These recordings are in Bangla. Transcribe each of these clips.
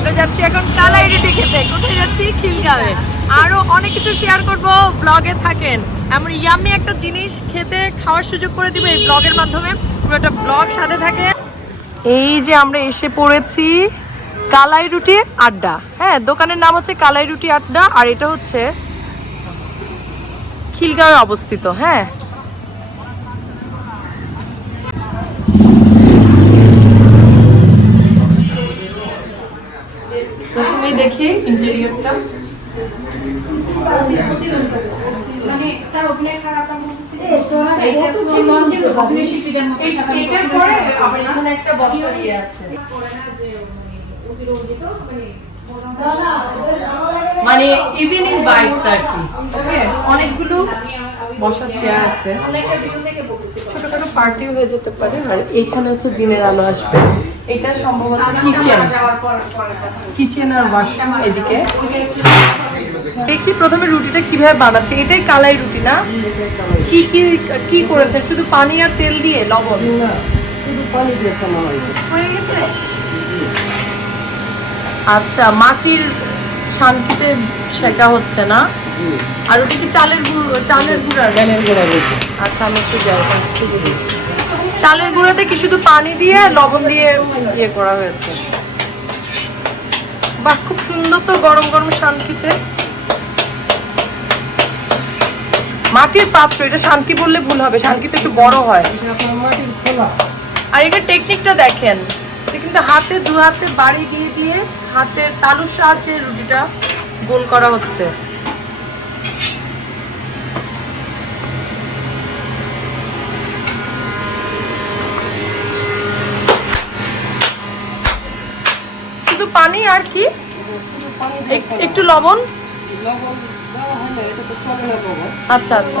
আমরা যাচ্ছি এখন কালাই রুটি খেতে। কোথায় যাচ্ছি? খিলগাঁওয়ে। আরও অনেক কিছু শেয়ার করব ব্লগে থাকেন। এমন ইয়ামি একটা জিনিস খেতে খাওয়ার সুযোগ করে দিব এই ব্লগের মাধ্যমে। পুরোটা ব্লগ সাথে থাকে। এই যে আমরা এসে পড়েছি কালাই রুটি আড্ডা। হ্যাঁ দোকানের নাম হচ্ছে কালাই রুটি আড্ডা আর এটা হচ্ছে খিলগাঁওয়ে অবস্থিত। হ্যাঁ ইন্টেরিয়রটা এটার পরে আবার একটা বছর ইয়ে আছে। মানে ইভিনিং ভাইবস আর কি। ওকে অনেকগুলো বসার চেয়ার আছে। ছোটখাটো পার্টিও হয়ে যেতে পারে আর এইখানে হচ্ছে দিনের আলো আসবে। এটা সম্ভবত কিচেন কিচেন আর ওয়াশরুম এদিকে। দেখি প্রথমে রুটিটা কীভাবে বানাচ্ছে। এটাই কালাই রুটি না? কি কি কি করেছে? শুধু পানি আর তেল দিয়ে? লবণ? শুধু পানি দিয়ে হয়ে। গেছে? আচ্ছা মাটির শান্তিতে শেখা হচ্ছে না? আর ওটা কি চালের গুঁড়ো? চালের গুঁড়া আচ্ছা আমি একটু যাই কাছ থেকে দেখি। চালের গুঁড়োতে কি শুধু পানি দিয়ে লবণ দিয়ে ইয়ে করা হয়েছে? বাহ খুব সুন্দর তো গরম গরম শান্তিতে। মাটির পাত্র এটা শান্তি বললে ভুল হবে শান্তি তো একটু বড় হয়। আর এটা টেকনিকটা দেখেন কিন্তু হাতে দু হাতে বাড়ি দিয়ে দিয়ে হাতের তালুর সাহায্যে রুটিটা গোল করা হচ্ছে। পানি আর কি? একটু লবণ? আচ্ছা আচ্ছা।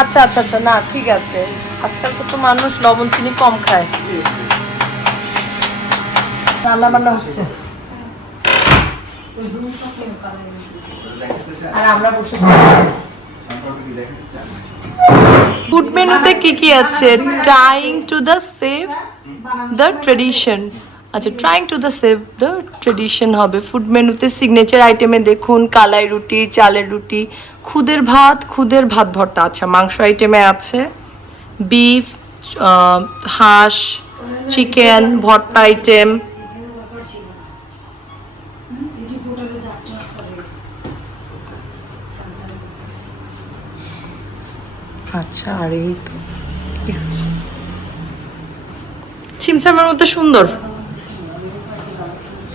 আচ্ছা আচ্ছা আচ্ছা না ঠিক আছে। আজকাল তো মানুষ লবণ চিনি কম খায়। রান্না বান্না হচ্ছে। আর আমরা বসেছি। ফুড মেনুতে কি কি আছে? Trying to the save the tradition আচ্ছা trying to the save the tradition হবে। ফুড মেনুতে সিগনেচার আইটেমে দেখুন, কালাই রুটি, চালের রুটি, খুদের ভাত খুদের ভাত ভর্তা। আচ্ছা মাংস আইটেমে আছে। বিফ হাঁস চিকেন ভর্তা আইটেম আচ্ছা আর এই তো। ছিমছামের মধ্যে সুন্দর।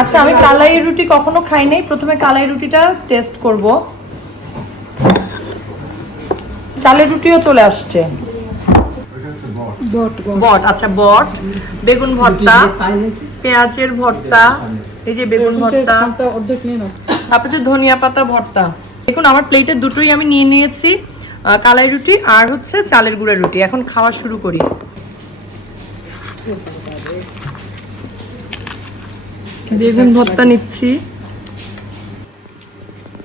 আচ্ছা আমি কালাই রুটি কখনো খাই নাই। প্রথমে কালাই রুটিটা টেস্ট করব। চালের রুটিও চলে আসছে। বট আচ্ছা বট বেগুন ভর্তা পেঁয়াজের ভর্তা এই যে বেগুন ভর্তা। তারপর হচ্ছে ধনিয়া পাতা ভর্তা। দেখুন আমার প্লেটে দুটোই আমি নিয়ে নিয়েছি কালাই রুটি আর হচ্ছে চালের গুঁড়া রুটি। এখন খাওয়া শুরু করি। বেগুন ভর্তা নিচ্ছি।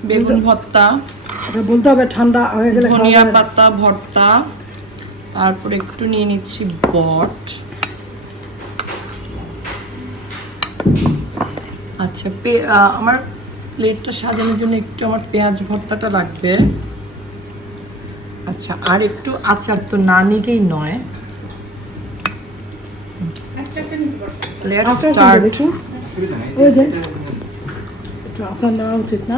বেগুন ভর্তা বলতে হবে ঠান্ডা হয়ে গেলে ধনিয়া পাতা ভর্তা তারপরে একটু নিয়ে নিচ্ছি বট। আচ্ছা পে- আহ, আমার প্লেটটা সাজানোর জন্য একটু আমার পেঁয়াজ ভর্তাটা লাগবে। আচ্ছা আর একটু আচার তো না নিলেই নয়। Let's start? ওই যে আচার নেওয়া উচিত না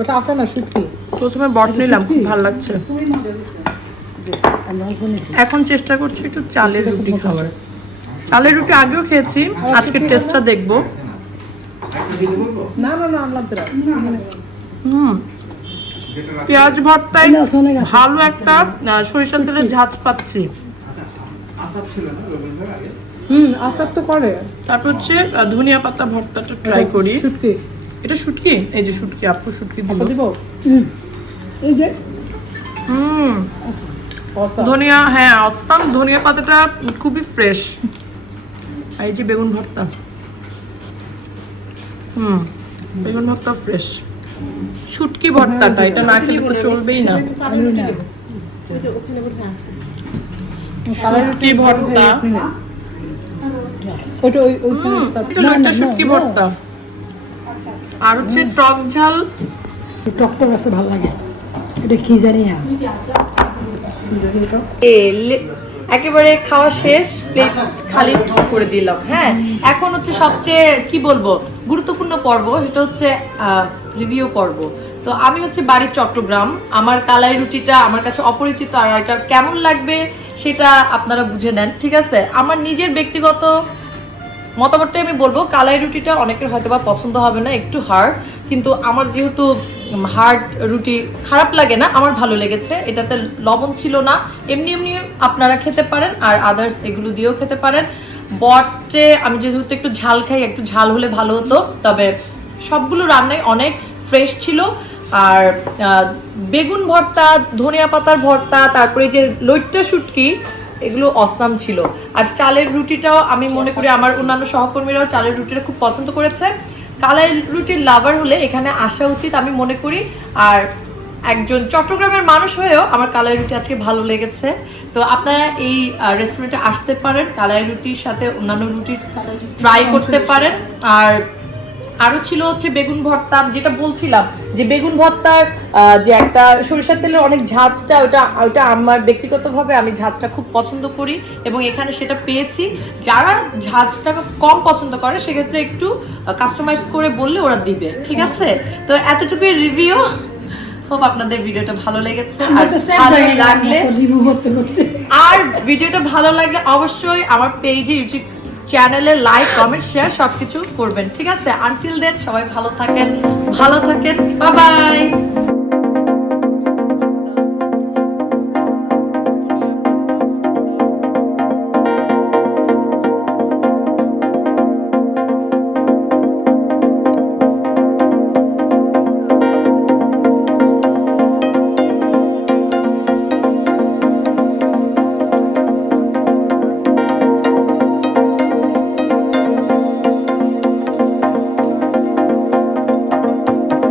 ওটা আচার না শুক্তি প্রথমে বট নিলাম খুব ভালো লাগছে। এখন চেষ্টা করছি একটু চালের রুটি খাবার চালের রুটি আগেও খেয়েছি আজকের টেস্টটা দেখব। না না না হুম। পেঁয়াজ ভর্তায় ভালো একটা সরিষার তেলের ঝাঁজ পাচ্ছি। হুম আচার তো করে। তারপর হচ্ছে ধনিয়া পাতা ভর্তাটা ট্রাই করি। শুটকি। এটা শুটকি? এই যে শুটকি আপু শুটকি দিল। দিব? এই যে। হুম। ধনিয়া হ্যাঁ অস্তাম ধনিয়া পাতাটা খুবই ফ্রেশ এই যে বেগুন ভর্তা। হুম বেগুন ভর্তা ফ্রেশ শুটকি ভর্তাটা এটা না খেলে তো চলবেই না। আমি না। শুটকি ভর্তা। ওটা ওই ওইখানে হুম, serve- এটা না, লইট্টা না, শুটকি ভর্তা। আর হচ্ছে টক ঝাল। no. টকটক ভালো লাগে। এটা কি জানি না একেবারে খাওয়া শেষ প্লেট খালি করে দিলাম হ্যাঁ। এখন হচ্ছে সবচেয়ে কি বলব গুরুত্বপূর্ণ পর্ব সেটা হচ্ছে রিভিউ পর্ব। তো আমি হচ্ছে বাড়ি চট্টগ্রাম। আমার কালাই রুটিটা আমার কাছে অপরিচিত আর এটা কেমন লাগবে সেটা আপনারা বুঝে নেন ঠিক আছে? আমার নিজের ব্যক্তিগত মতামতটাই আমি বলব, কালাই রুটিটা অনেকের হয়তো বা পছন্দ হবে না, একটু হার্ড কিন্তু আমার যেহেতু হার্ড রুটি খারাপ লাগে না, আমার ভালো লেগেছে। এটাতে লবণ ছিল না, এমনি এমনি আপনারা খেতে পারেন আর আদার্স এগুলো দিয়েও খেতে পারেন। বটে আমি যেহেতু একটু ঝাল খাই, একটু ঝাল হলে ভালো হতো, তবে সবগুলো রান্নাই অনেক ফ্রেশ ছিল। আর বেগুন ভর্তা, ধনিয়া পাতার ভর্তা, তারপরে যে লইট্টা শুটকি এগুলো অসাম ছিল। আর চালের রুটিটাও আমি মনে করি আমার অন্যান্য সহকর্মীরাও চালের রুটিটা খুব পছন্দ করেছে। কালাই রুটির লাভার হলে এখানে আসা উচিত আমি মনে করি। আর একজন চট্টগ্রামের মানুষ হয়েও আমার কালাই রুটি আজকে ভালো লেগেছে। তো আপনারা এই রেস্টুরেন্টে আসতে পারেন কালাই রুটির সাথে অন্যান্য রুটি ট্রাই করতে পারেন। আর আরও ছিল হচ্ছে বেগুন ভর্তা যেটা বলছিলাম যে বেগুন ভর্তার যে একটা সরিষার তেলের অনেক ঝাঁজটা ওটা ওটা আমার ব্যক্তিগতভাবে আমি ঝাঁজটা খুব পছন্দ করি এবং এখানে সেটা পেয়েছি। যারা ঝাঁজটা কম পছন্দ করে সেক্ষেত্রে একটু কাস্টমাইজ করে বললে ওরা দিবে ঠিক আছে? তো এতটুকুই রিভিউ হোপ আপনাদের ভিডিওটা ভালো লেগেছে আর ভালো লাগলে। আর ভিডিওটা ভালো লাগলে অবশ্যই আমার পেজে ইউটিউব চ্যানেলে লাইক কমেন্ট শেয়ার সবকিছু করবেন। ঠিক আছে? আনটিল দেন সবাই ভালো থাকেন ভালো থাকেন। Bye bye